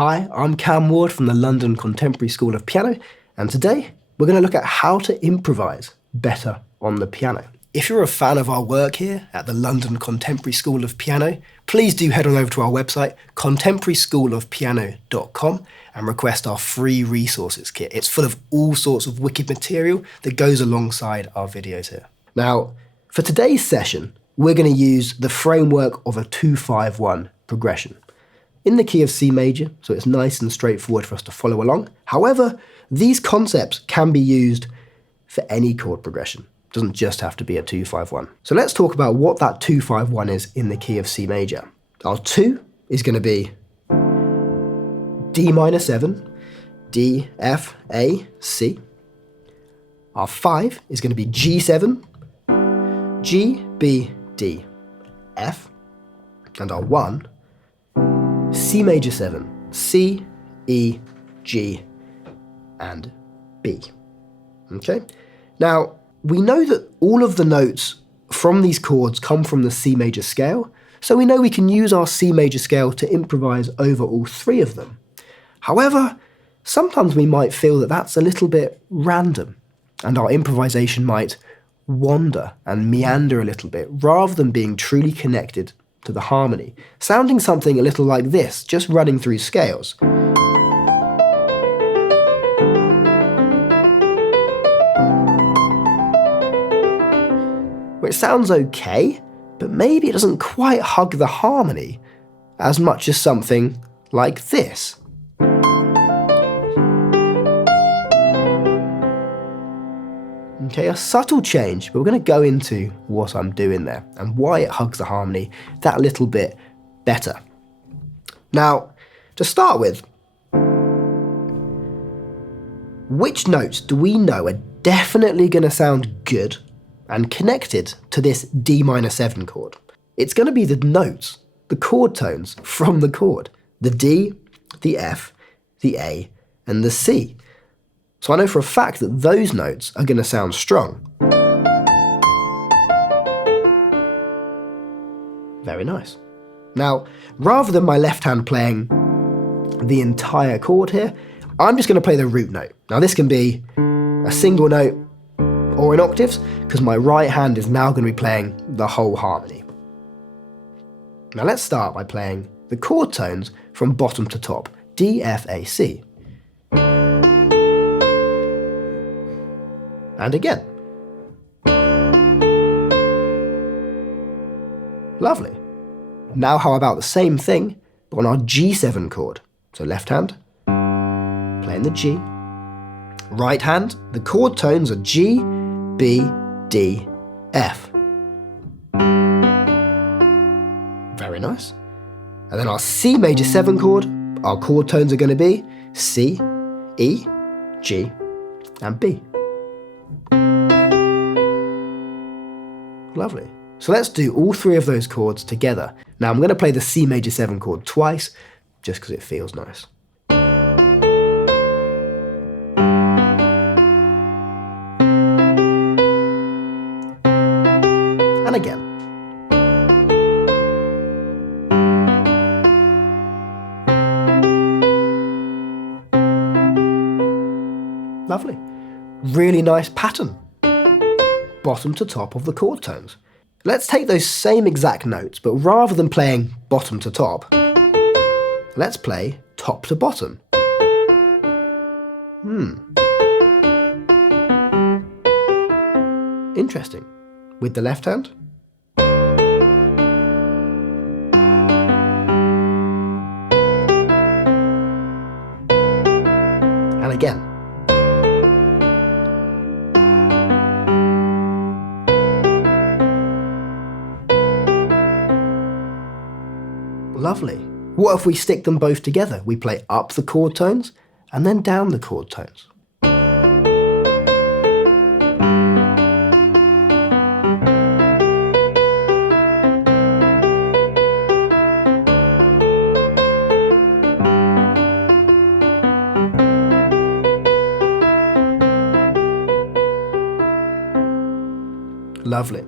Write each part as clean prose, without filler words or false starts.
Hi, I'm Cam Ward from the London Contemporary School of Piano, and today we're going to look at how to improvise better on the piano. If you're a fan of our work here at the London Contemporary School of Piano, please do head on over to our website, contemporaryschoolofpiano.com, and request our free resources kit. It's full of all sorts of wicked material that goes alongside our videos here. Now, for today's session, we're going to use the framework of a 2-5-1 progression in the key of C major, so it's nice and straightforward for us to follow along. However, these concepts can be used for any chord progression. It doesn't just have to be a 2-5-1. So let's talk about what that 2-5-1 is in the key of C major. Our 2 is going to be D minor 7, D, F, A, C. Our 5 is going to be G7, G, B, D, F. And our 1, C major 7, C, E, G, and B. Okay? Now, we know that all of the notes from these chords come from the C major scale, so we know we can use our C major scale to improvise over all 3 of them. However, sometimes we might feel that that's a little bit random, and our improvisation might wander and meander a little bit, rather than being truly connected to the harmony, sounding something a little like this, just running through scales. Where it sounds okay, but maybe it doesn't quite hug the harmony as much as something like this. Okay, a subtle change, but we're going to go into what I'm doing there and why it hugs the harmony that little bit better. Now, to start with, which notes do we know are definitely going to sound good and connected to this D minor 7 chord? It's going to be the notes, the chord tones from the chord, the D, the F, the A, and the C. So I know for a fact that those notes are going to sound strong. Very nice. Now, rather than my left hand playing the entire chord here, I'm just going to play the root note. Now this can be a single note or in octaves, because my right hand is now going to be playing the whole harmony. Now let's start by playing the chord tones from bottom to top, D, F, A, C. And again. Lovely. Now how about the same thing, but on our G7 chord? So left hand, playing the G. Right hand, the chord tones are G, B, D, F. Very nice. And then our C major 7 chord, our chord tones are going to be C, E, G, and B. Lovely. So let's do all 3 of those chords together. Now I'm going to play the C major 7 chord twice, just because it feels nice. And again. Lovely. Really nice pattern. Bottom to top of the chord tones. Let's take those same exact notes, but rather than playing bottom to top, let's play top to bottom. Interesting. With the left hand. And again. Lovely. What if we stick them both together? We play up the chord tones and then down the chord tones. Lovely.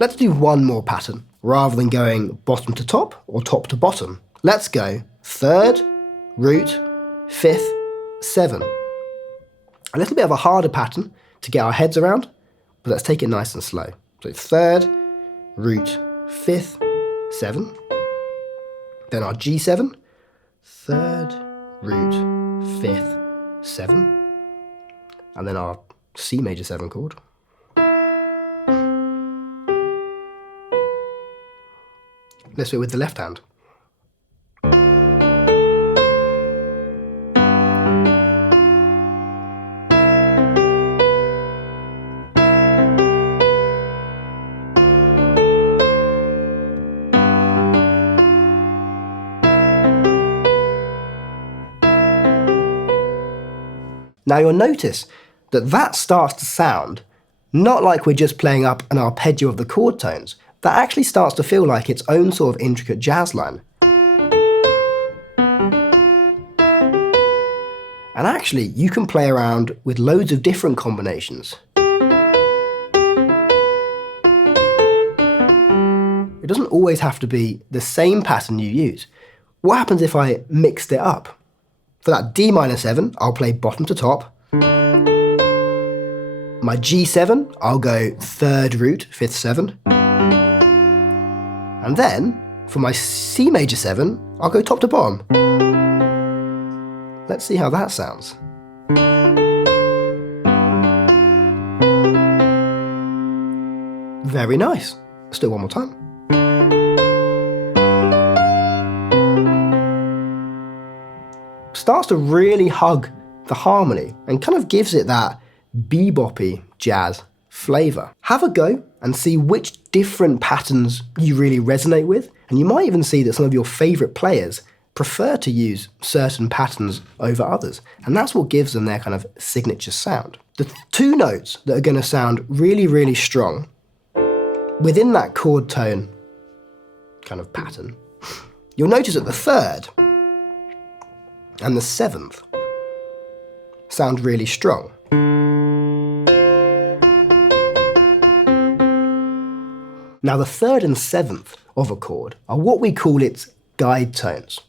Let's do one more pattern. Rather than going bottom to top or top to bottom, let's go third, root, fifth, 7. A little bit of a harder pattern to get our heads around, but let's take it nice and slow. So 3rd, root, 5th, 7. Then our G7, 3rd, root, 5th, 7. And then our C major 7 chord. Let's do it with the left hand. Now you'll notice that that starts to sound not like we're just playing up an arpeggio of the chord tones. That actually starts to feel like its own sort of intricate jazz line. And actually, you can play around with loads of different combinations. It doesn't always have to be the same pattern you use. What happens if I mixed it up? For that D minor 7, I'll play bottom to top. My G7, I'll go 3rd root, 5th 7. And then, for my C major 7, I'll go top to bottom. Let's see how that sounds. Very nice. Let's do it one more time. Starts to really hug the harmony and kind of gives it that bebop-y jazz flavour. Have a go and see which different patterns you really resonate with, and you might even see that some of your favourite players prefer to use certain patterns over others, and that's what gives them their kind of signature sound. The 2 notes that are going to sound really, really strong within that chord tone kind of pattern, you'll notice that the 3rd and the 7th sound really strong. Now the 3rd and 7th of a chord are what we call its guide tones.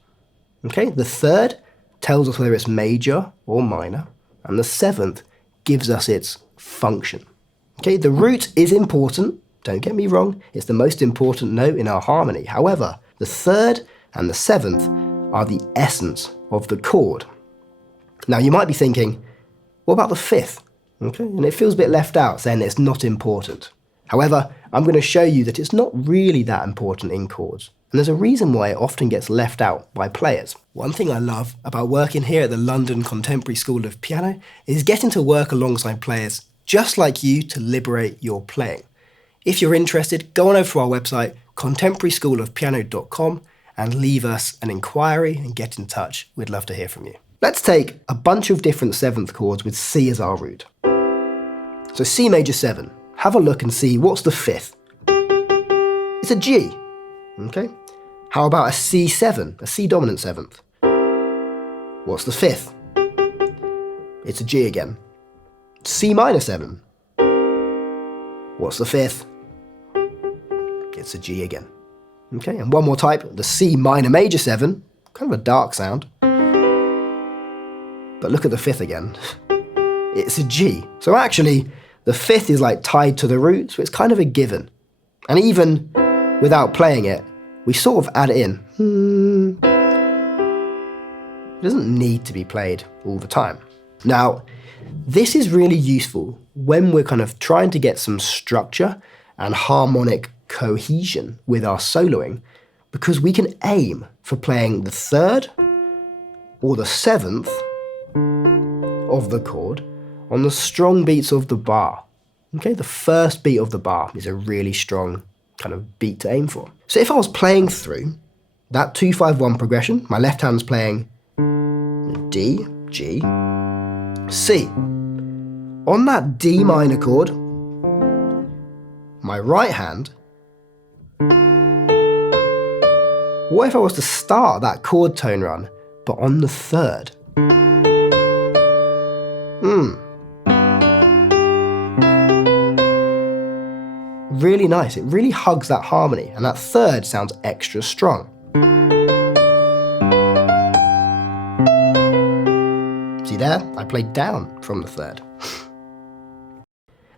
Okay, the 3rd tells us whether it's major or minor, and the 7th gives us its function. Okay, the root is important, don't get me wrong, it's the most important note in our harmony. However, the 3rd and the 7th are the essence of the chord. Now you might be thinking, what about the 5th? Okay, and it feels a bit left out, saying it's not important. However, I'm going to show you that it's not really that important in chords, and there's a reason why it often gets left out by players. One thing I love about working here at the London Contemporary School of Piano is getting to work alongside players just like you to liberate your playing. If you're interested, go on over to our website, contemporaryschoolofpiano.com, and leave us an inquiry and get in touch. We'd love to hear from you. Let's take a bunch of different 7th chords with C as our root. So C major 7. Have a look and see what's the 5th. It's a G. Okay. How about a C7, a C dominant 7th? What's the 5th? It's a G again. C minor 7. What's the 5th? It's a G again. Okay, and one more type, the C minor major 7, kind of a dark sound. But look at the 5th again. It's a G. So actually, the 5th is like tied to the root, so it's kind of a given. And even without playing it, we sort of add it in. It doesn't need to be played all the time. Now, this is really useful when we're kind of trying to get some structure and harmonic cohesion with our soloing, because we can aim for playing the 3rd or the 7th of the chord on the strong beats of the bar. Okay, the first beat of the bar is a really strong kind of beat to aim for. So if I was playing through that 2-5-1 progression, my left hand's playing D, G, C. On that D minor chord, my right hand, what if I was to start that chord tone run, but on the 3rd? Really nice, it really hugs that harmony, and that 3rd sounds extra strong. See there, I played down from the third.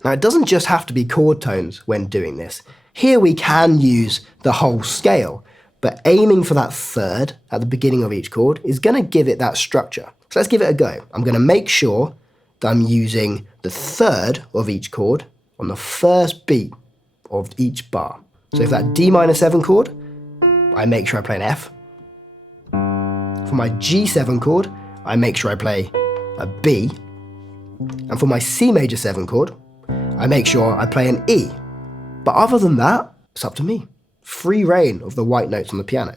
Now it doesn't just have to be chord tones when doing this. Here we can use the whole scale, but aiming for that third at the beginning of each chord is going to give it that structure. So let's give it a go. I'm going to make sure that I'm using the third of each chord on the first beat of each bar. So for that D minor 7 chord, I make sure I play an F. For my G7 chord, I make sure I play a B. And for my C major 7 chord, I make sure I play an E. But other than that, it's up to me. Free reign of the white notes on the piano.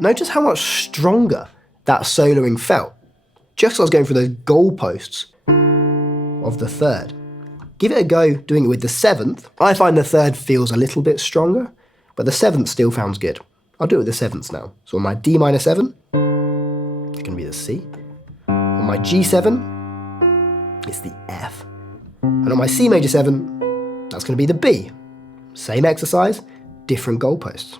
Notice how much stronger that soloing felt, just as I was going through those goalposts of the third. Give it a go doing it with the 7th. I find the third feels a little bit stronger, but the 7th still sounds good. I'll do it with the 7th now. So on my D minor 7, it's going to be the C. On my G7, it's the F. And on my C major 7, that's going to be the B. Same exercise, different goalposts.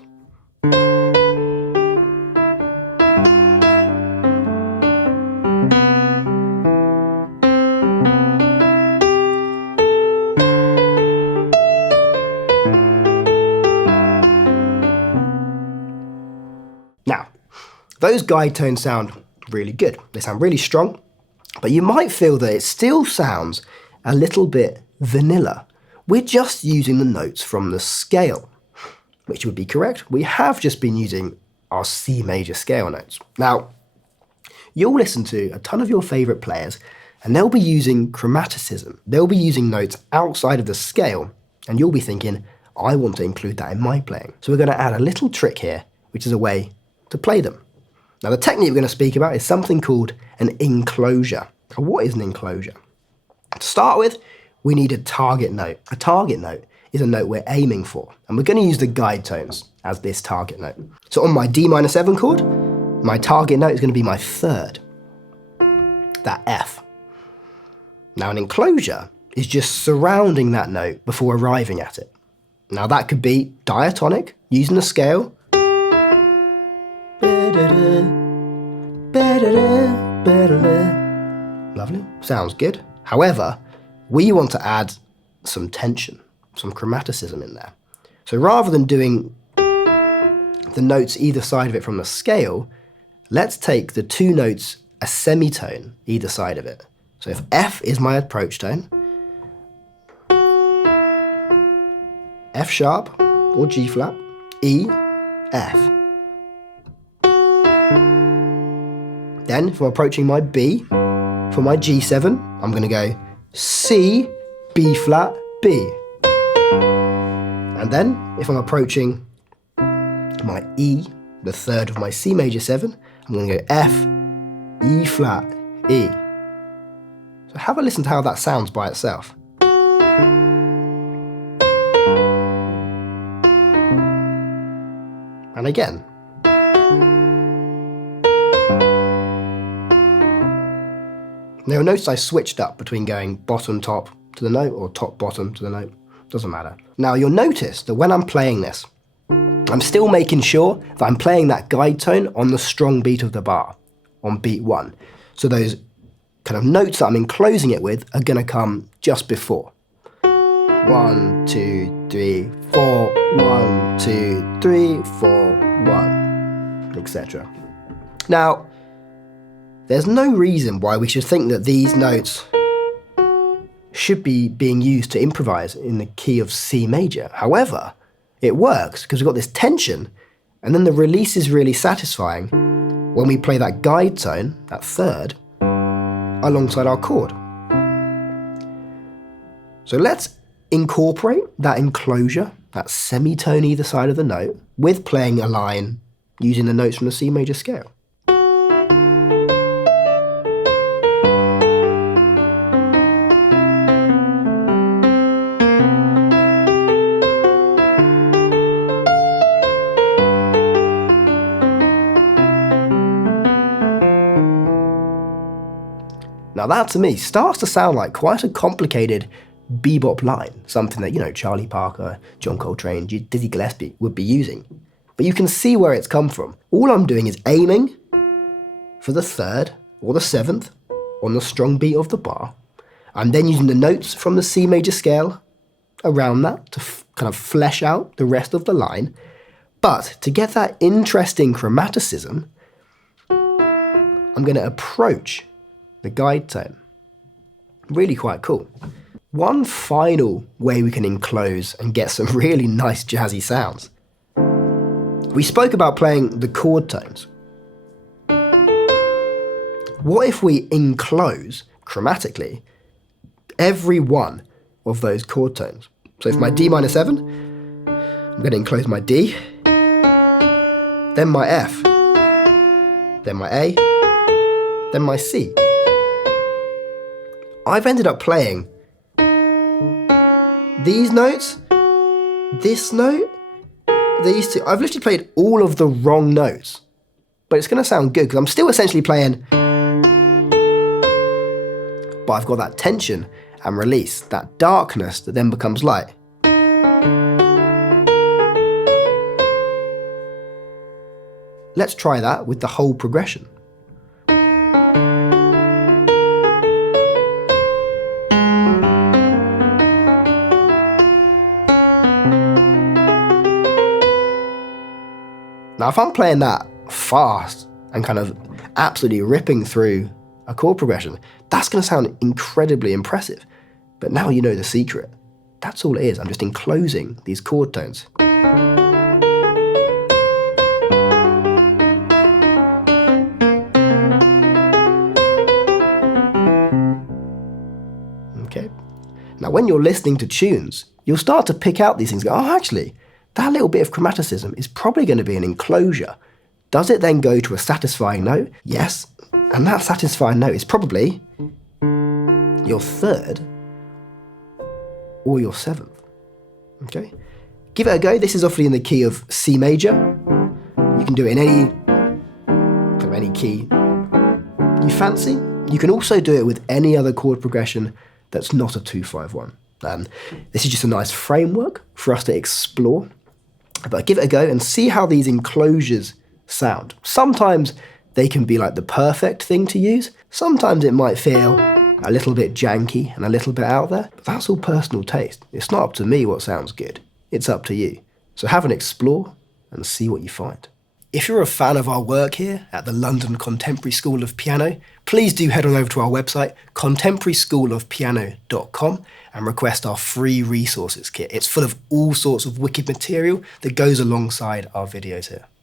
Now, those guide tones sound really good. They sound really strong, but you might feel that it still sounds a little bit vanilla. We're just using the notes from the scale, which would be correct. We have just been using our C major scale notes. Now, you'll listen to a ton of your favorite players and they'll be using chromaticism. They'll be using notes outside of the scale and you'll be thinking, I want to include that in my playing. So we're going to add a little trick here, which is a way to play them. Now the technique we're going to speak about is something called an enclosure. Now, what is an enclosure? To start with, we need a target note. A target note is a note we're aiming for, and we're going to use the guide tones as this target note. So on my D minor 7 chord, my target note is going to be my third, that F. Now an enclosure is just surrounding that note before arriving at it. Now that could be diatonic, using the scale, lovely, sounds good. However, we want to add some tension, some chromaticism in there. So rather than doing the notes either side of it from the scale, let's take the two notes a semitone either side of it. So if F is my approach tone, F sharp or G flat, E, F. Then if I'm approaching my B, for my G7, I'm going to go C, B flat, B. And then if I'm approaching my E, the third of my C major 7, I'm going to go F, E flat, E. So have a listen to how that sounds by itself. And again. Now you'll notice I switched up between going bottom top to the note or top bottom to the note. Doesn't matter. Now you'll notice that when I'm playing this, I'm still making sure that I'm playing that guide tone on the strong beat of the bar, on beat 1. So those kind of notes that I'm enclosing it with are going to come just before. 1, 2, 3, 4, 1, 2, 3, 4, 1, etc. Now, there's no reason why we should think that these notes should be being used to improvise in the key of C major. However, it works because we've got this tension and then the release is really satisfying when we play that guide tone, that third, alongside our chord. So let's incorporate that enclosure that semitone either side of the note, with playing a line using the notes from the C major scale. Now that to me starts to sound like quite a complicated bebop line, something that, Charlie Parker, John Coltrane, Dizzy Gillespie would be using. But you can see where it's come from. All I'm doing is aiming for the third or the seventh on the strong beat of the bar. I'm then using the notes from the C major scale around that to kind of flesh out the rest of the line. But to get that interesting chromaticism, I'm going to approach the guide tone. Really quite cool. One final way we can enclose and get some really nice jazzy sounds. We spoke about playing the chord tones. What if we enclose chromatically every one of those chord tones? So for my D minor 7, I'm going to enclose my D, then my F, then my A, then my C. I've ended up playing these notes, this note, these two. I've literally played all of the wrong notes, but it's going to sound good because I'm still essentially playing, but I've got that tension and release, that darkness that then becomes light. Let's try that with the whole progression. Now, if I'm playing that fast and kind of absolutely ripping through a chord progression, that's going to sound incredibly impressive. But now you know the secret. That's all it is. I'm just enclosing these chord tones. Okay. Now, when you're listening to tunes, you'll start to pick out these things. Go, oh, actually, that little bit of chromaticism is probably going to be an enclosure. Does it then go to a satisfying note? Yes. And that satisfying note is probably your third or your seventh. Okay? Give it a go. This is obviously in the key of C major. You can do it in any key you fancy. You can also do it with any other chord progression that's not a 2-5-1. This is just a nice framework for us to explore. But give it a go and see how these enclosures sound. Sometimes they can be like the perfect thing to use. Sometimes it might feel a little bit janky and a little bit out there. But that's all personal taste. It's not up to me what sounds good. It's up to you. So have an explore and see what you find. If you're a fan of our work here at the London Contemporary School of Piano, please do head on over to our website, contemporaryschoolofpiano.com, and request our free resources kit. It's full of all sorts of wicked material that goes alongside our videos here.